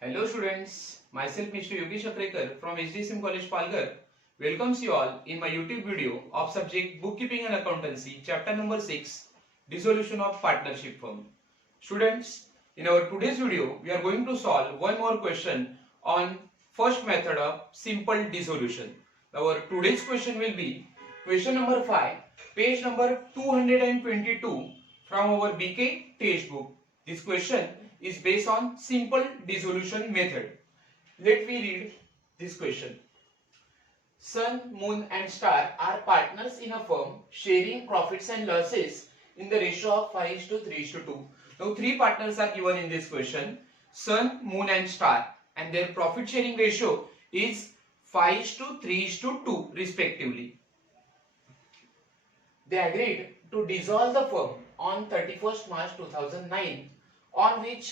Hello students, myself Mr. Yogesh Akrekar from HDSM College Palghar welcomes you all in my YouTube video of subject Bookkeeping and Accountancy chapter number 6 Dissolution of Partnership Firm. Students, in our today's video we are going to solve one more question on first method of simple dissolution. Our today's question will be question number 5, page number 222 from our BK textbook. This question is based on simple dissolution method. Let me read this question. Sun, Moon and Star are partners in a firm sharing profits and losses in the ratio of 5:3:2. Now three partners are given in this question, Sun, Moon and Star, and their profit sharing ratio is 5:3:2 respectively. They agreed to dissolve the firm on 31st March 2009, on which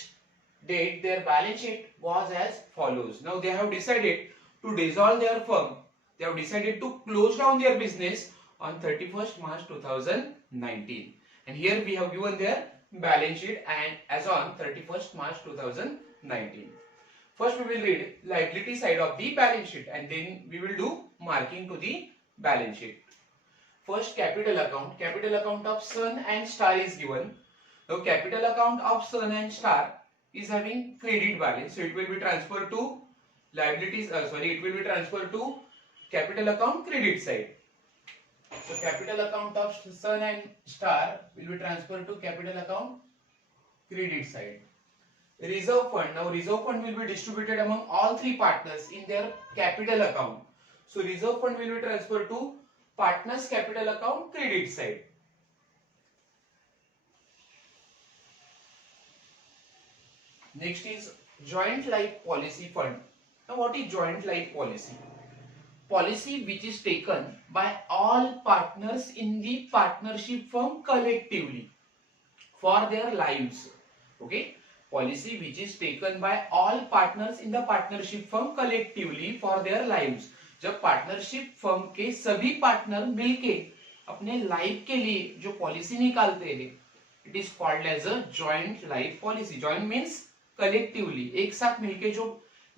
date their balance sheet was as follows. Now they have decided to dissolve their firm. They have decided to close down their business on 31st March 2019. And here we have given their balance sheet and as on 31st March 2019. First we will read liability side of the balance sheet and then we will do marking to the balance sheet. First, capital account of Sun and Star is given. Now capital account of Sun and Star is having credit balance, so it will be transferred to liabilities. It will be transferred to capital account credit side. So capital account of Sun and Star will be transferred to capital account credit side. Reserve fund. Now reserve fund will be distributed among all three partners in their capital account. So reserve fund will be transferred to partners capital account credit side. Next is joint life policy fund. Now what is joint life policy? Policy which is taken by all partners in the partnership firm collectively for their lives. Okay, policy which is taken by all partners in the partnership firm collectively for their lives. जब partnership firm के सभी partner मिलके अपने life के लिए जो policy निकालते हैं, it is called as a joint life policy. Joint means collectively, एक साथ मिलके जो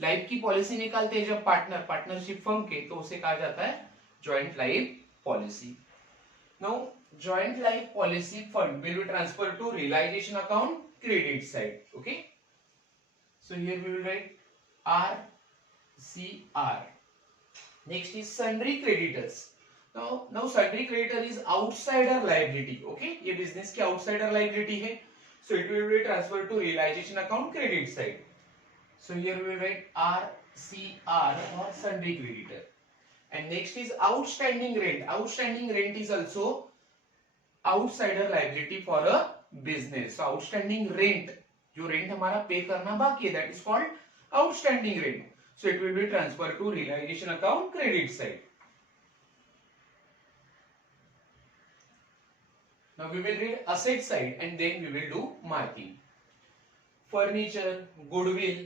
लाइफ की पॉलिसी निकालते हैं जब पार्टनरशिप फर्म के, तो उसे कहा जाता है joint life policy. Now joint life policy fund will be transfer to realisation account credit side. Okay, so here we will write RCR. Next is sundry creditors. Now sundry creditor is outsider liability. Okay, ये business की outsider liability है. So it will be transferred to realization account credit side. So here we will write RCR for sundry creditor. And next is outstanding rent. Outstanding rent is also outsider liability for a business. So outstanding rent, जो rent हमारा pay करना बाकी है, that is called outstanding rent. So it will be transferred to realization account credit side. Now we will read asset side and then we will do marking. Furniture, goodwill,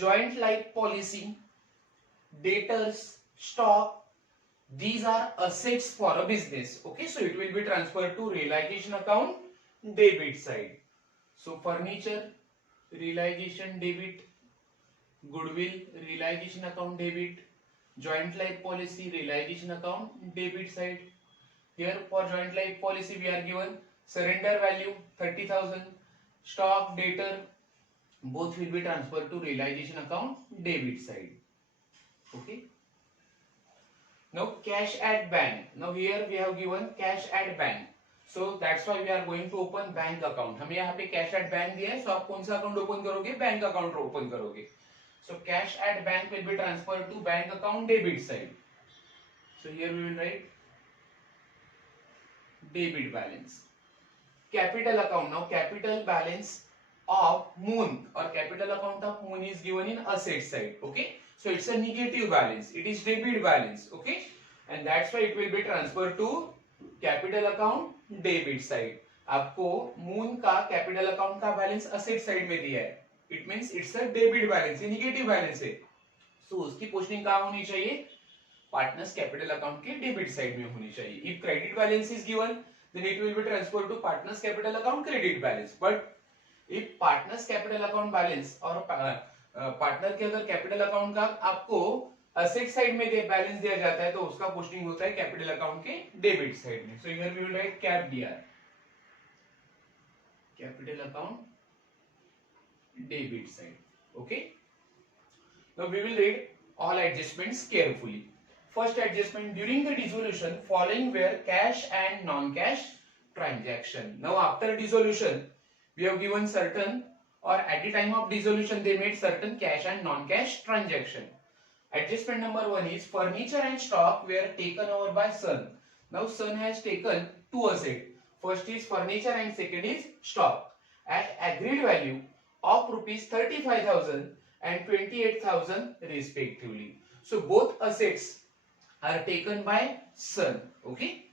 joint life policy, debtors, stock, these are assets for a business. Okay, so it will be transferred to realization account debit side. So furniture, realization debit, goodwill, realization account debit, joint life policy, realization account debit side. Here for joint life policy we are given surrender value 30,000, stock, debtor, both will be transferred to realization account debit side. Okay. Now cash at bank. Now here we have given cash at bank. So that's why we are going to open bank account. हमें यहाँ पे cash at bank दिया है, so आप कौन सा account open करोगे? Bank account open करोगे. So cash at bank will be transferred to bank account debit side. So here we will write debit balance. Capital account. Now capital balance of Moon or capital account of Moon is given in asset side. Okay, so it's a negative balance. It is debit balance. Okay, and that's why it will be transferred to capital account debit side. आपको Moon का capital account का balance asset side में दिया है. It means it's a debit balance, ये negative balance है. So उसकी posting कहाँ होनी चाहिए? Partners capital account के debit side में होनी चाहिए. If credit balance is given, then it will be transferred to partners capital account credit balance. But if partners capital account balance or partner के अगर कैपिटल अकाउंट का आपको asset side में balance दिया जाता है तो उसका पोस्टिंग होता है कैपिटल अकाउंट के डेबिट साइड में. So here we will write cap DR, capital account debit side. Okay, now we will read all adjustments carefully. First adjustment, during the dissolution following were cash and non-cash transaction. Now after dissolution we have given certain, or at the time of dissolution they made certain cash and non-cash transaction. Adjustment number 1 is furniture and stock were taken over by Sun. Now Sun has taken two assets, first is furniture and second is stock, at agreed value of rupees 35,000 and 28,000 respectively. So both assets are taken by Sun. Okay.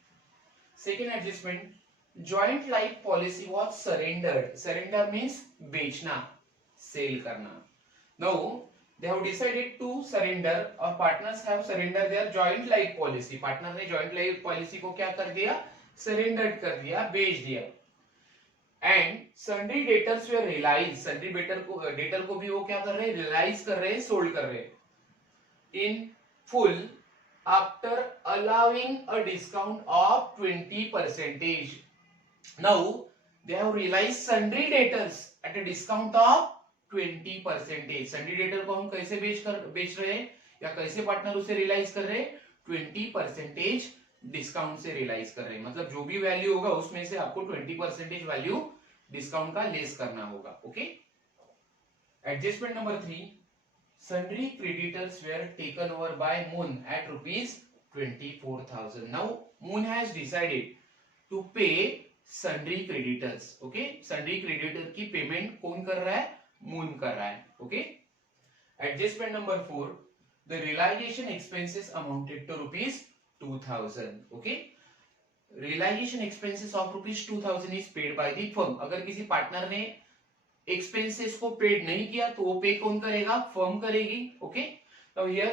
Second adjustment, joint life policy was surrendered. Surrender means बेचना, sale करना. Now they have decided to surrender, or partners have surrendered their joint life policy. Partner ने joint life policy को क्या कर दिया? Surrendered कर दिया, बेच दिया. And sundry debtors they realise, sundry debtor को भी वो क्या कर रहे हैं? रियलाइज कर रहे हैं, सोल्ड कर रहे हैं in full after allowing a discount of 20%. Now they have realise sundry debtors at a discount of 20%. Sundry debtor को हम कैसे बेच रहे हैं, या कैसे पार्टनर उसे रियलाइज कर रहे हैं? 20% डिस्काउंट से रियलाइज कर रहे हैं. मतलब जो भी वैल्यू होगा उसमें से आपको 20% वैल्यू डिस्काउंट का लेस करना होगा. Okay. Adjustment number 3, sundry creditors were taken over by Moon at rupees 24,000. Now Moon has decided to pay sundry creditors. Okay, sundry creditor की पेमेंट कौन कर रहा है? मून कर रहा है. Okay. Adjustment number 4, the realisation expenses amounted to rupees 2,000. Okay, realization expenses of rupees 2,000 is paid by the firm. अगर किसी पार्टनर ने एक्सपेंसेस को पेड नहीं किया तो वो पे कौन करेगा? फर्म करेगी. Okay. Now here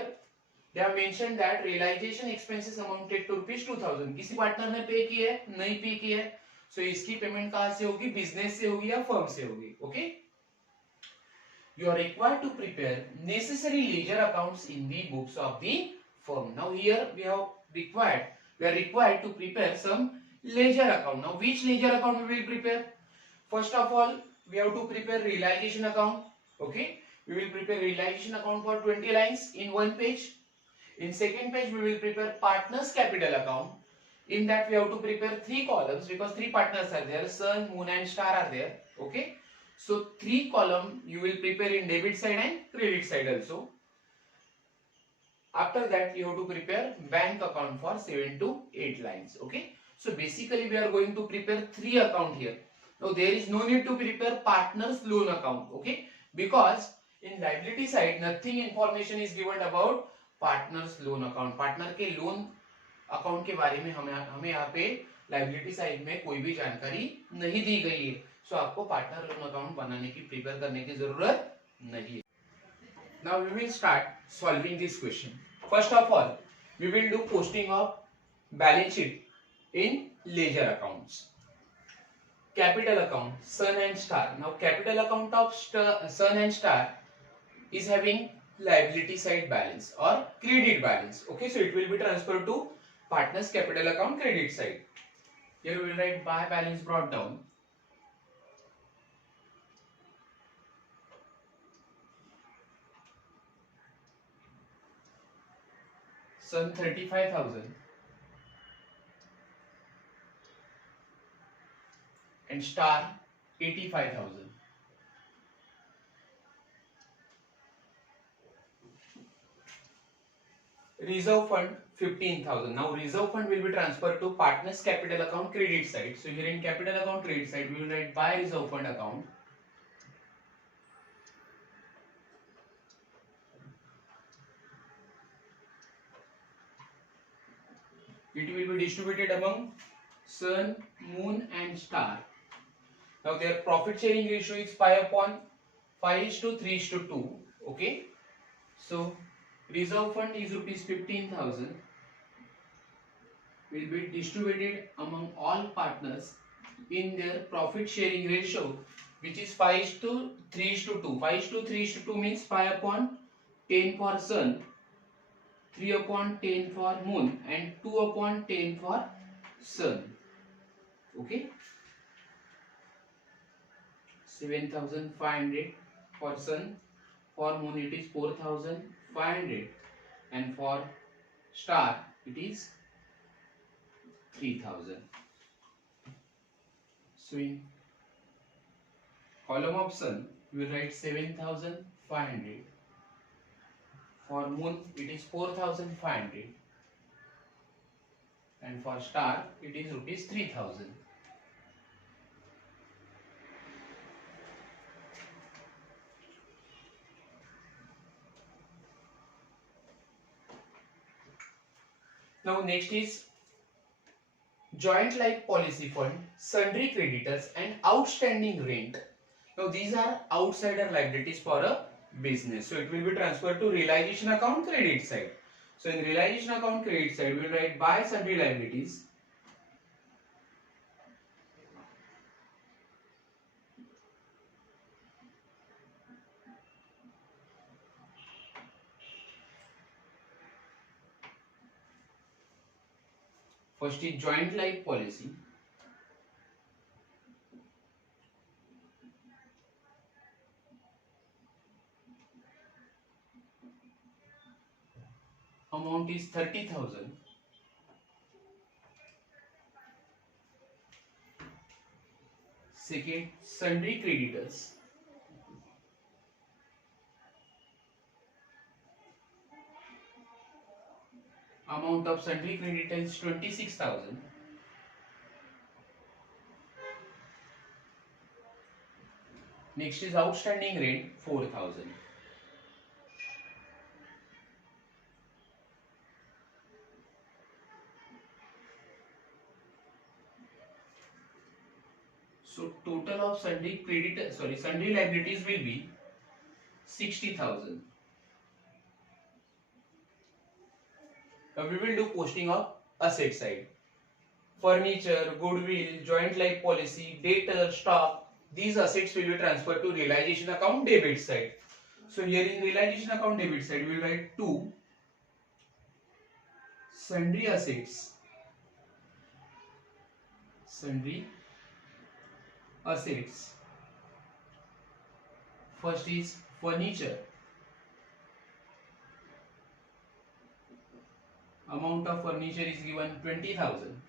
they have mentioned that realisation expenses amounted to rupees 2,000. किसी पार्टनर ने पे किया है? नहीं पे किया है. सो इसकी पेमेंट कहां से होगी? बिजनेस से होगी या फर्म से होगी. Okay. You are required to prepare necessary ledger accounts in the books of the firm. Now here we are required to prepare some ledger account. Now which ledger account we will prepare? First of all we have to prepare realization account. Okay, we will prepare realization account for 20 lines in one page. In second page we will prepare partners capital account. In that we have to prepare 3 columns because 3 partners are there, Sun, Moon and Star are there. Okay, so 3 column you will prepare in debit side and credit side also. After that you have to prepare bank account for 7 to 8 lines. Okay, so basically we are going to prepare 3 account here. Now there is no need to prepare partners loan account. Okay, because in liability side nothing information is given about partners loan account. Partner के loan account के बारे में हमें यहाँ पे liability side में कोई भी जानकारी नहीं दी गई है. सो आपको पार्टनर लोन अकाउंट बनाने की, प्रिपेयर करने की जरूरत नहीं है. Now we will start solving this question. First of all, we will do posting of balance sheet in ledger accounts. Capital account Sun and Star. Now capital account of Sun and Star is having liability side balance or credit balance. Okay, so it will be transferred to partners capital account credit side. Here we will write by balance brought down. Sun 35,000 and Star 85,000. Reserve fund 15,000. Now reserve fund will be transferred to partners capital account credit side. So here in capital account credit side we will write by reserve fund account. It will be distributed among Sun, Moon and Star. Now their profit sharing ratio is 5:3:2. Okay, so reserve fund is rupees 15,000 will be distributed among all partners in their profit sharing ratio which is 5 is to 3 is to 2. 5 is to 3 is to 2 means 5 upon 10 for sun, 3 upon 10 for moon, and 2 upon 10 for sun. Okay, 7,500 for sun, for moon it is 4,500, and for star it is 3,000. So in column of sun we will write 7,500, for moon it is 4,500, and for star it is rupees 3,000. Now next is joint life policy fund, sundry creditors, and outstanding rent. Now these are outsider liabilities for a business. So it will be transferred to realization account credit side. So in realization account credit side, we will write by sundry liabilities. First is joint life policy. Amount is 30,000. Second, sundry creditors. Amount of sundry creditors is 26,000. Next is outstanding rent 4,000. So total of sundry liabilities will be 60,000. Now we will do posting of asset side. Furniture, goodwill, joint life policy, debtor, stock, these assets will be transferred to realization account debit side. So here in realization account debit side, we will write 2 sundry assets. Sundry assets. First is furniture. Amount of furniture is given 20,000.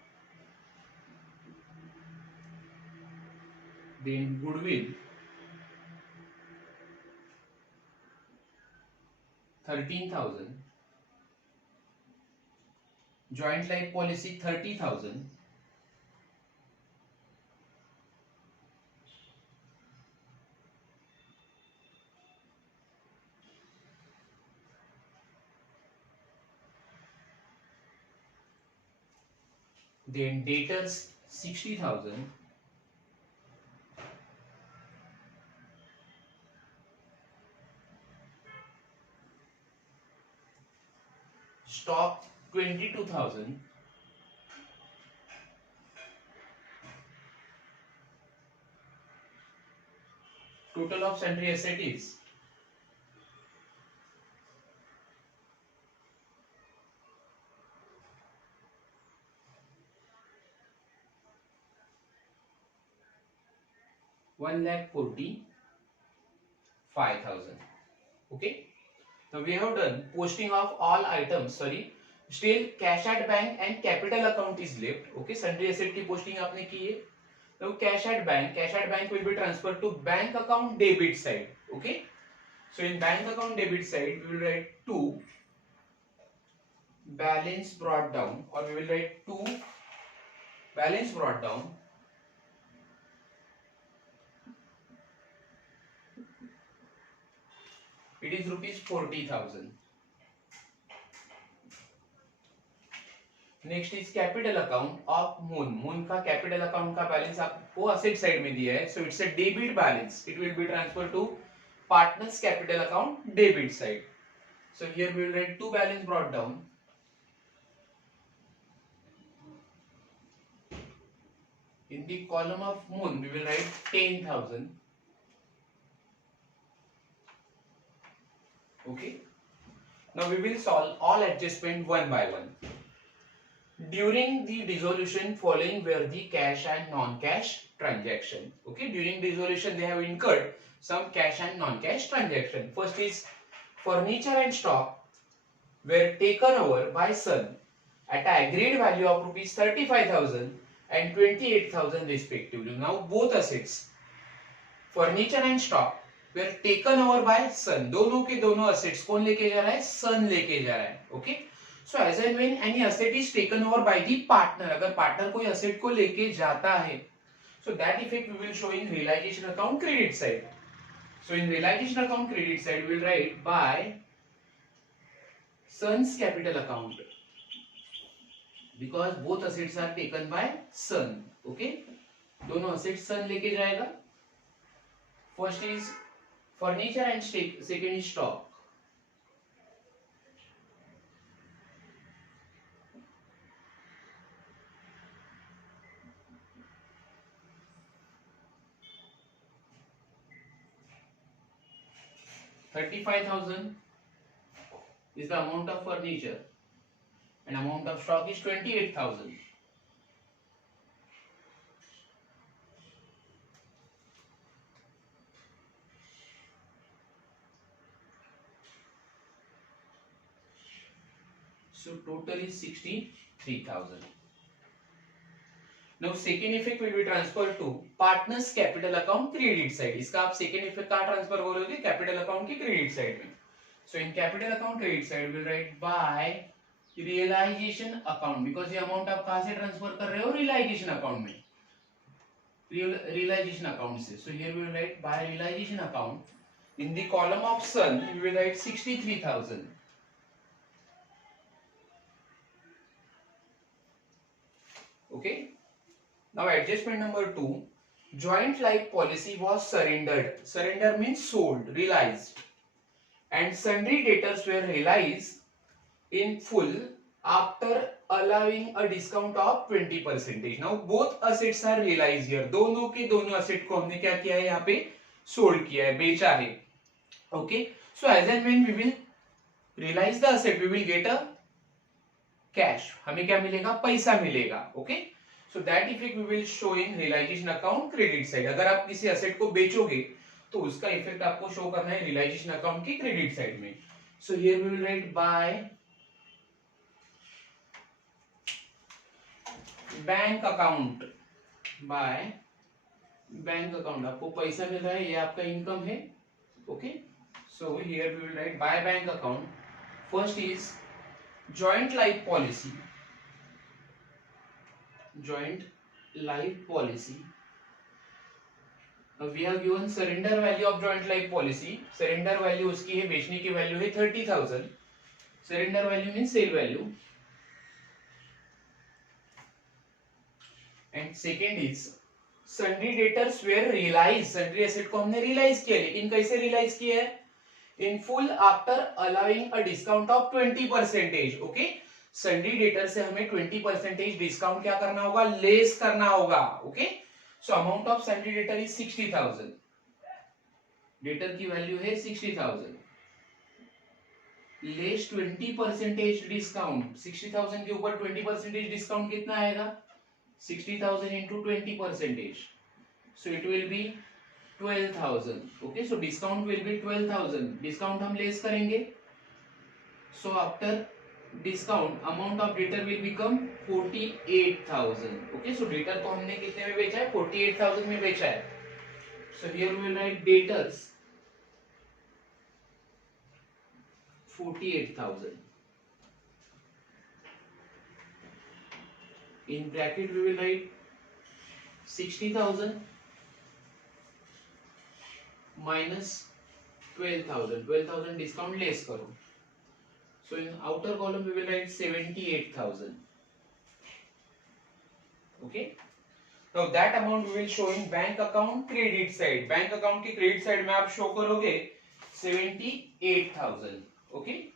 Then goodwill 13,000. Joint life policy 30,000. Then debtors 60,000. Stock 22,000. Total of sundry asset is 1,45,000. Okay. Now we have done posting of all items. Sorry, still cash at bank and capital account is left. Okay, sundry asset की posting आपने की है. Now cash at bank will be transferred to bank account debit side. Okay. So in bank account debit side, we will write 2 balance brought down, or we will write 2 balance brought down. It is rupees 40,000. Next is capital account of Moon. Moon का capital account का balance आपको asset side में दिया है. So it's a debit balance. It will be transfer to partners capital account debit side. So here we will write 2 balance brought down. In the column of moon we will write 10,000. Okay. Now we will solve all adjustment one by one. During the dissolution, following were the cash and non-cash transaction. Okay, during dissolution they have incurred some cash and non-cash transaction. First is furniture and stock were taken over by Sun at an agreed value of rupees 35,000 and 28,000 respectively. Now both assets, furniture and stock were taken over by Sun, दोनों के दोनों assets कौन लेके जा रहा है, सन लेके जा रहा है. Okay, so as and when any asset is taken over by the partner, अगर पार्टनर कोई असेट को लेके जाता है, so that effect we will show in realisation account credit side. So in realisation account credit side we will write by Sun's capital account because both assets are taken by Sun. Okay, दोनों assets Sun लेके जाएगा. First is furniture and second is stock. $35,000 is the amount of furniture and amount of stock is 28,000. So total is 63,000. Now second effect will be transferred to partners capital account credit side. इसका आप second effect का transfer बोलोगे capital account की credit side में. So in capital account credit side we will write by realization account because ये amount आप कहाँ से transfer कर रहे हो, realization account में, realization account से. So here we will write by realization account. In the column of Sun we will write 63,000. Okay, now adjustment number 2, joint life policy was surrendered. Surrender means sold, realized, and sundry debtors were realized in full after allowing a discount of 20%. Now both assets are realized here. दोनों के दोनों asset को हमने क्या किया है, यहाँ पे sold किया है, बेचा है. Okay, so as and when we will realize the asset, we will get a cash, हमें क्या मिलेगा, पैसा मिलेगा. Okay, so that effect we will show in realisation account credit side. अगर आप किसी एसेट को बेचोगे तो उसका इफेक्ट आपको शो करना है रियलाइजेशन अकाउंट की क्रेडिट साइड में. So here we will write by bank account, by bank account. आपको पैसा मिल रहा है, ये आपका इनकम है. Okay, so here we will write by bank account. First is joint life policy, joint life policy. Now we have given surrender value of joint life policy. Surrender value उसकी है, बेचने की वैल्यू है 30,000. Surrender value means sale value. And second is sundry debtors were realized. Sundry asset को हमने realize किया, लेकिन कैसे realize किया है, in full after allowing a discount of 20%. okay, sundry debtor से हमें 20% डिस्काउंट क्या करना होगा, लेस करना होगा. Okay, so amount of sundry debtor is 60,000. Debtor की वैल्यू है 60,000 लेस 20% डिस्काउंट. 60,000 के ऊपर 20% डिस्काउंट कितना आएगा, 60,000 into 20%. so it will be 12,000. okay, so discount will be 12,000. discount हम लेस करेंगे, so after discount amount of debtor will become 48,000. okay, so debtor को हमने कितने में बेचा है, 48,000 में बेचा है. so here we will write debtors 48,000. in bracket we will write 60,000 minus 12,000. 12,000 discount less करो. So in outer column we will write 78,000. Okay. Now that amount we will show in bank account credit side. Bank account की credit side में आप show करोगे 78,000. Okay.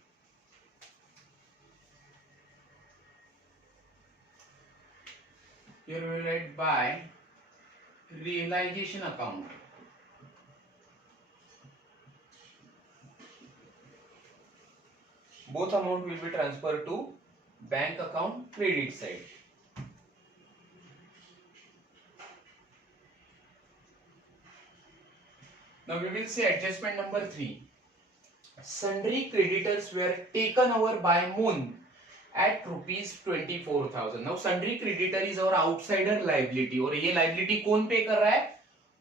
Here we will write by realization account. both amount will be transferred to bank account credit side. Now we will see adjustment number 3. Sundry creditors were taken over by Moon at rupees 24,000. Now sundry creditor is our outsider liability और ये liability कौन पे कर रहा है?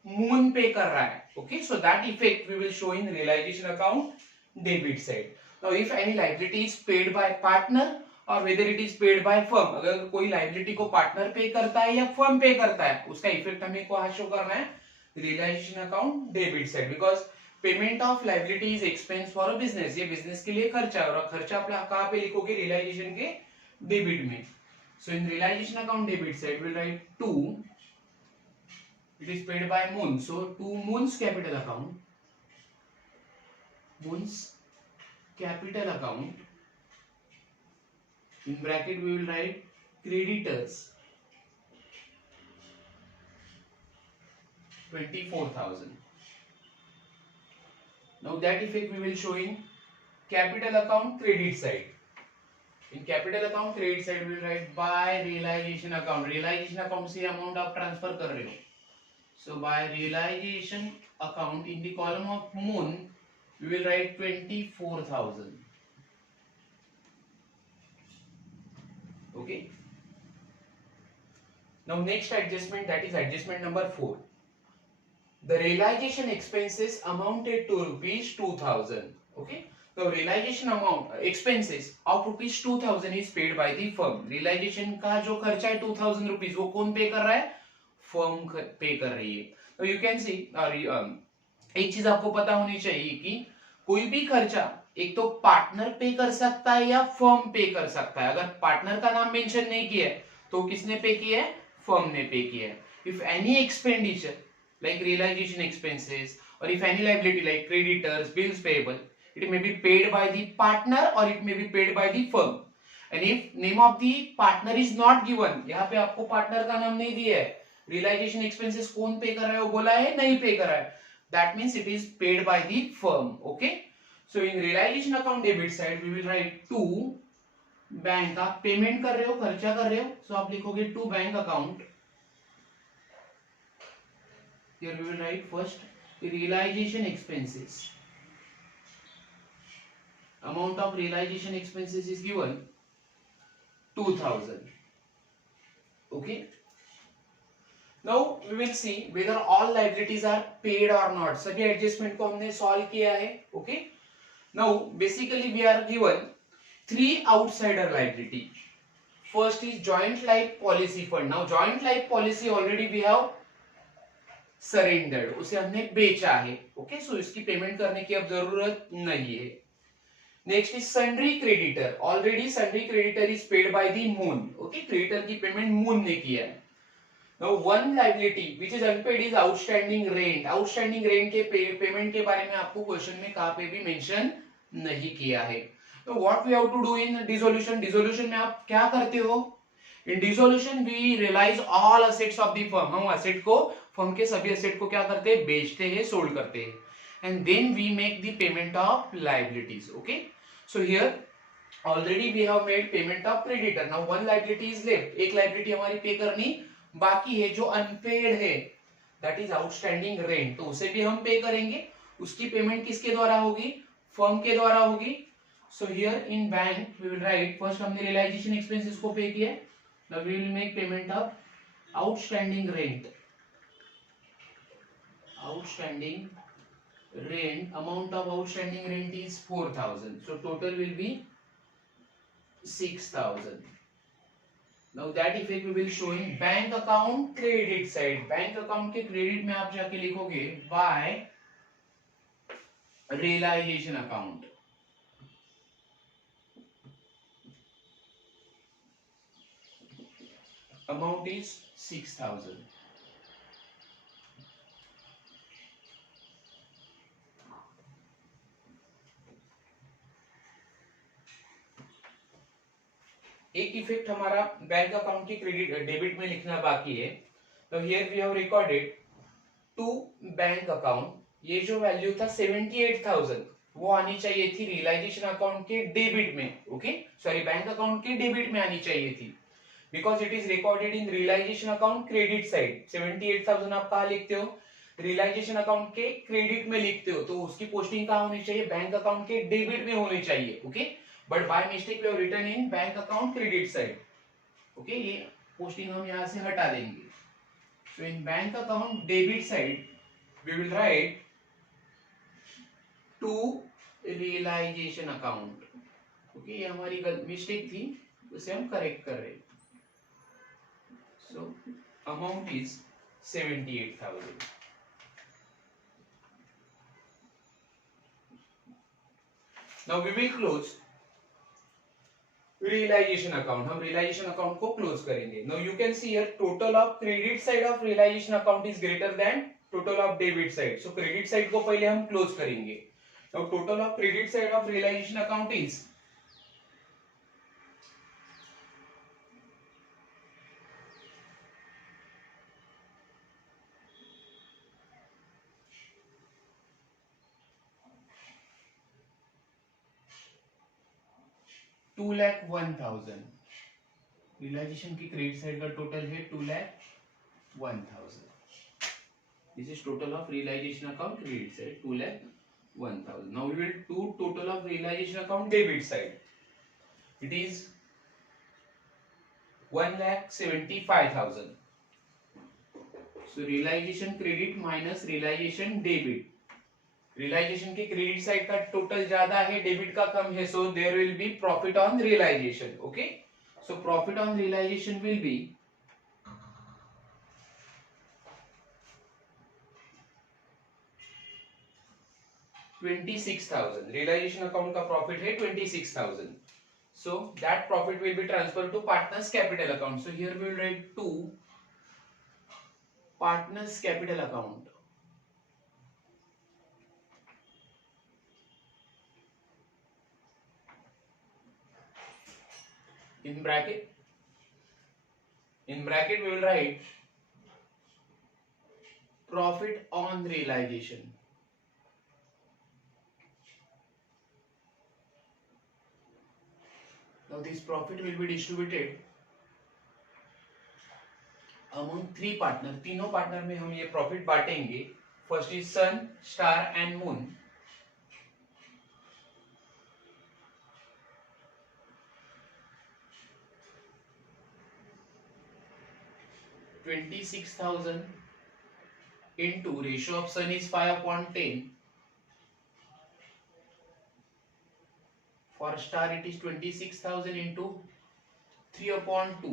Moon पे कर रहा है. Okay, so that effect we will show in realization account debit side. Now if any liability is paid by partner or whether it is paid by firm, अगर कोई liability को partner पे करता है या firm पे करता है, उसका effect हमें कहाँ show करना है? Realization account debit side, because payment of liability is expense for a business, ये बिजनेस के लिए खर्चा है और खर्चा आप कहां पे लिखोगे? रियलाइजेशन के डेबिट में. So in realisation account debit side will write to, it is paid by Moon, so to Moon's capital account, Moon's capital account, in bracket we will write creditors 24,000. Now that effect we will show in capital account credit side. In capital account credit side we will write by realization account. Realization account से amount आप transfer कर रहे हो. So by realization account in the column of Moon we will write 24,000. Okay. Now next adjustment, that is adjustment number 4. The realization expenses amounted to rupees 2,000. Okay. The realization amount expenses of rupees 2,000 is paid by the firm. Realization का जो खर्चा है 2,000 rupees वो कौन पे कर रहा है? फर्म पे कर रही है. तो you can see एक चीज आपको पता होनी चाहिए कि कोई भी खर्चा एक तो पार्टनर पे कर सकता है या फर्म पे कर सकता है. अगर पार्टनर का नाम मेंशन नहीं किया है तो किसने पे किया है? फर्म ने पे किया है. If any expenditure like realization expenses or if any liability like creditors, bills payable, it may be paid by the partner or it may be paid by the firm. And if name of the partner is not given, यहाँ पे आपको partner का नाम नहीं दिया है, realization expenses कौन पे कर रहा है वो बोला है, नहीं पे कर रहा है, that means it is paid by the firm. Okay, so in realization account debit side we will write to bank, आप पेमेंट कर रहे हो, खर्चा कर रहे हो, so आप लिखोगे to bank account. Here we will write first the realization expenses. Amount of realization expenses is given 2,000. Okay. Now we will see whether all liabilities are paid or not. सभी adjustment को हमने solve किया है. Okay. Now basically we are given 3 outsider liability. First is joint life policy fund. Now joint life policy already we have surrendered, उसे हमने बेचा है. Okay, सो इसकी पेमेंट करने की अब जरूरत नहीं है. Next is sundry creditor. Already sundry creditor is paid by the Moon. Okay, creditor की पेमेंट मून ने किया है. Now one liability which is unpaid is outstanding rent. Outstanding rent के पेमेंट के बारे में आपको क्वेश्चन में कहां पे भी मेंशन नहीं किया है. तो what we have to do in dissolution. Dissolution में आप क्या करते हो? In dissolution we realise all assets of the firm. हम असेट को, फर्म के सभी असेट को क्या करते हैं? बेचते हैं, सोल्ड करते हैं. And then we make the payment of liabilities. Okay, so here already we have made payment of creditor. Now one liability is left. एक लायबिलिटी हमारी पे करनी बाकी है जो अनपेड है, दैट इज आउटस्टैंडिंग रेंट. तो उसे भी हम पे करेंगे. उसकी पेमेंट किसके द्वारा होगी? फर्म के द्वारा होगी. So here in bank we will write first हमने रियलाइजेशन एक्सपेंसेस को पे किया. Now we will make payment of outstanding rent. Outstanding rent, amount of outstanding rent is 4,000. So total will be 6,000. Now that effect we will show in bank account credit side. Bank account के credit में आप जाके लिखोगे by realization account. Amount is 6,000. एक effect हमारा bank account की credit debit में लिखना बाकी है. तो here we have recorded to bank account. ये जो वैल्यू था 78,000, वो आनी चाहिए थी रियलाइजेशन अकाउंट के डेबिट में, ओके सॉरी बैंक अकाउंट के डेबिट में आनी चाहिए थी, because it is recorded in realisation account credit side. 78,000 आप कहा लिखते हो, रियलाइजेशन अकाउंट के क्रेडिट में लिखते हो, तो उसकी पोस्टिंग कहाँ होनी चाहिए, बैंक अकाउंट के डेबिट में होनी चाहिए, okay but by mistake we have written in bank account credit side, okay ये पोस्टिंग हम यहाँ से हटा देंगे। So in bank account debit side we will write to realisation account, okay ये हमारी मिस्टेक थी, उसे हम करेक्ट कर रहे हैं। So amount is 78,000। Now we will close realisation account, हम रियलाइजेशन अकाउंट को क्लोज करेंगे। Now you can see here total of credit side of realisation account is greater than total of debit side, so credit side को पहले हम close करेंगे। Now total of credit side of realisation account is 2,01,000, realisation की credit side का total है 2,01,000। This is total of realization account credit side 2,01,000. Now we will do total of realization account debit side. It is 1,75,000. So realization credit minus realization debit. Realisation के credit side का total ज्यादा है, debit का कम है, so there will be profit on realisation, okay so profit on realisation will be 26,000। Realisation account का profit है 26,000, so that profit will be transferred to partners capital account. So here we will write to partners capital account. In bracket we will write profit on realization. Now this profit will be distributed among three partner, तीनों partner में हम ये profit बांटेंगे। First is Sun, Star and Moon. $26,000 into ratio of sun is 5/10. For star it is 26,000 into 3/2.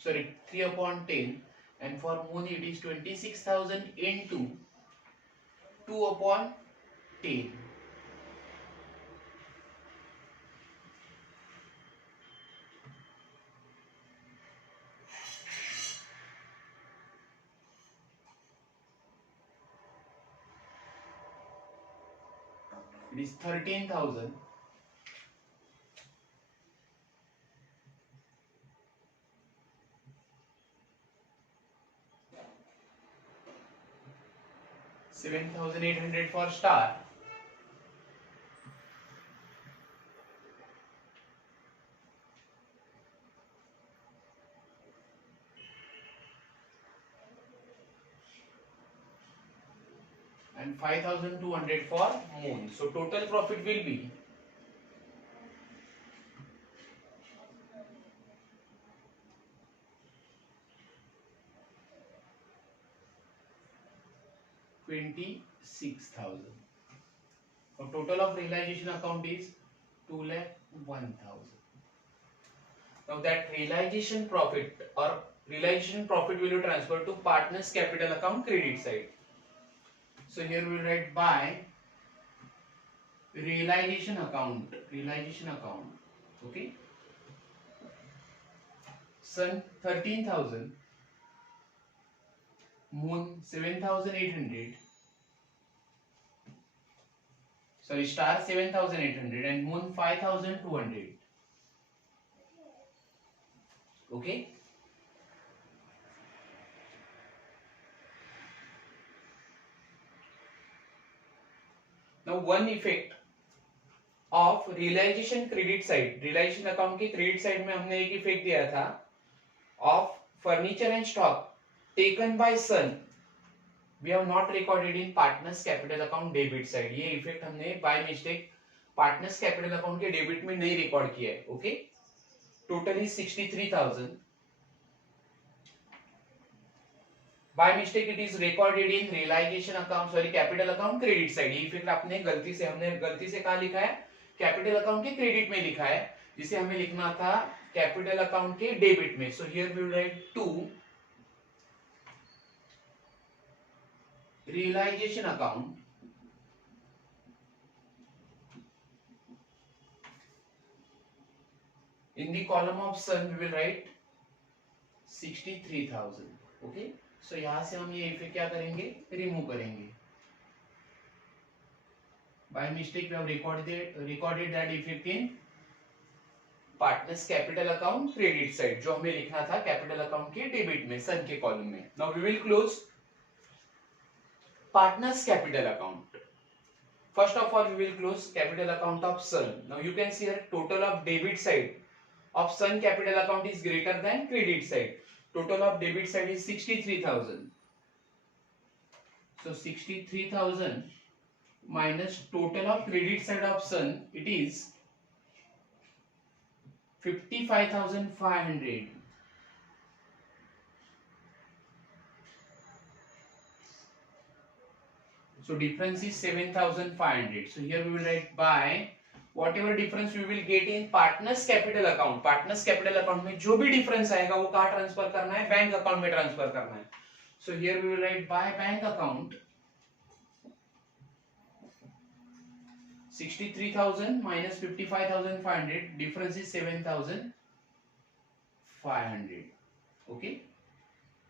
Sorry, 3/10. And for moon it is 26,000 into 2/10. It is 13,000 7,800 for star and 5,200 for moon. So total profit will be 26,000. So total of realization account is 2,01,000. Now that realization profit or realization profit will be transferred to partners capital account credit side. So here we will write by realization account, okay. Sun 13,000, moon 7,800, sorry star 7,800 and moon 5,200, okay. Now one effect of realization credit side, realization account के credit side में हमने एक effect दिया था of furniture and stock taken by Sun, we have not recorded in partners capital account debit side. ये effect हमने by mistake partners capital account के debit में नहीं रिकॉर्ड किया है. Okay, total is 63,000. By mistake it is recorded in realisation account, sorry capital account credit side. ये effect आपने हमने गलती से कहां लिखा है, कैपिटल अकाउंट के क्रेडिट में लिखा है, जिसे हमें लिखना था कैपिटल अकाउंट के डेबिट में. So here we will write to realisation account in the column of Sun we will write 63,000. Okay, so यहां से हम ये इफेक्ट क्या करेंगे, रिमूव करेंगे. By mistake we have recorded that effect in partners capital account credit side, जो हमें लिखना था कैपिटल अकाउंट के डेबिट में, सन के कॉलम में. Now we will close partners capital account. First of all we will close capital account of Sun. Now you can see here total of debit side of Sun capital account is greater than credit side. Total of debit side is 63,000. So 63,000 minus total of credit side of Sun, it is 55,500. So difference is 7,500. So here we will write by whatever difference we will get in partners capital account. partners capital account में जो भी difference आएगा वो कहाँ transfer करना है, bank account में transfer करना है. so here we will write by bank account 63,000 minus 55,500, difference is 7,500. okay,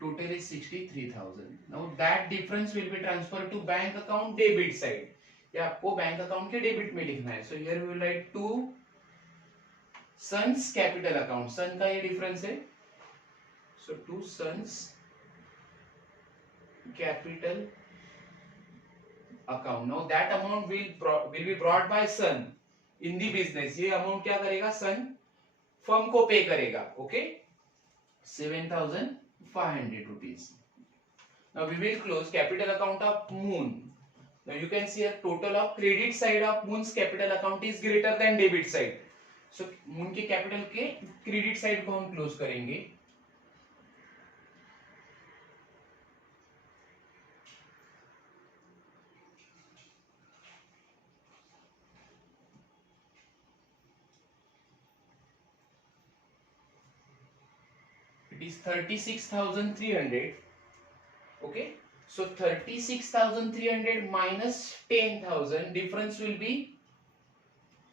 total is 63,000. now that difference will be transferred to bank account debit side. ये आपको बैंक अकाउंट के debit में लिखना है. So here we will write to Sun's capital account. Sun का ये difference है, so to Sun's capital account. Now that amount will be brought by Sun in the business. ये अमाउंट क्या करेगा, सन फर्म को पे करेगा. Okay, 7,500 rupees. Now we will close capital account of Moon. Now you can see a total of credit side of Moon's capital account is greater than debit side. So Moon के capital के credit side को हम close करेंगे. It is 36,300. Okay. So 36,300 minus 10,000, difference will be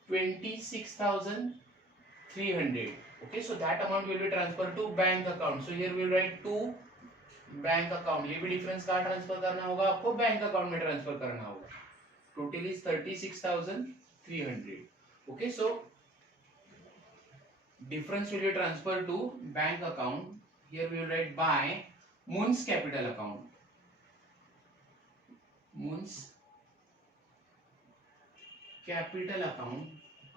26,300. Okay, so that amount will be transferred to bank account. So here we will write to bank account. ये भी difference कहाँ transfer करना होगा, आपको bank account में transfer करना होगा. Total is 36,300. Okay, so difference will be transferred to bank account. Here we will write by Moon's capital account. Moon's capital account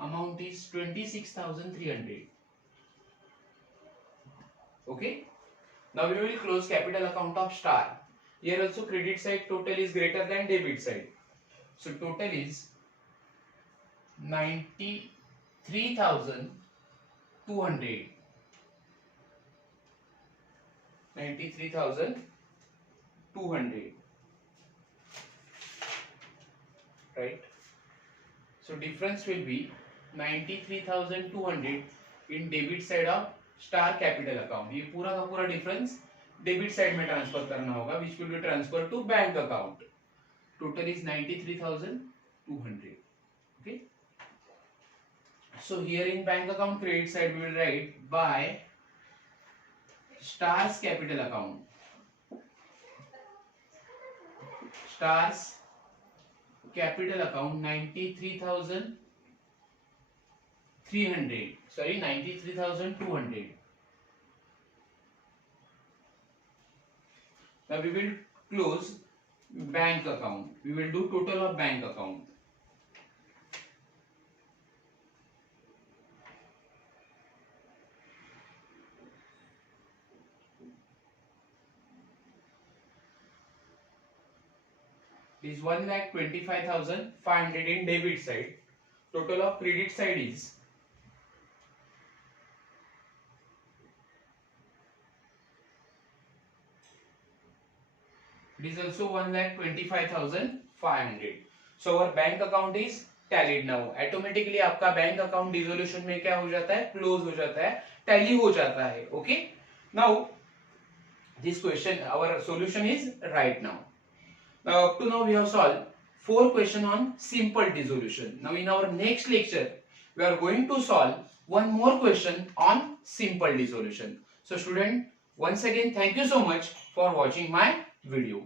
amount is 26,300. okay, now we will close capital account of Star. Here also credit side total is greater than debit side. So total is 93,200. 93,200. right, so difference will be 93,200 in debit side of Star capital account. ये पूरा का पूरा difference debit side में transfer करना होगा, which will be transferred to bank account. Total is 93,200. okay, so here in bank account credit side we will write by Star's capital account. Star's capital account 93,300, sorry 93,200. now we will close bank account. We will do total of bank account. is 1,25,500 in debit side. Total of credit side is it is also 1,25,500. So our bank account is tallied now. Automatically आपका bank account dissolution में क्या हो जाता है, close हो जाता है, tally हो जाता है. Okay, now this question, our solution is right now. Now up to now we have solved 4 questions on simple dissolution. Now in our next lecture we are going to solve one more question on simple dissolution. So student, once again thank you so much for watching my video.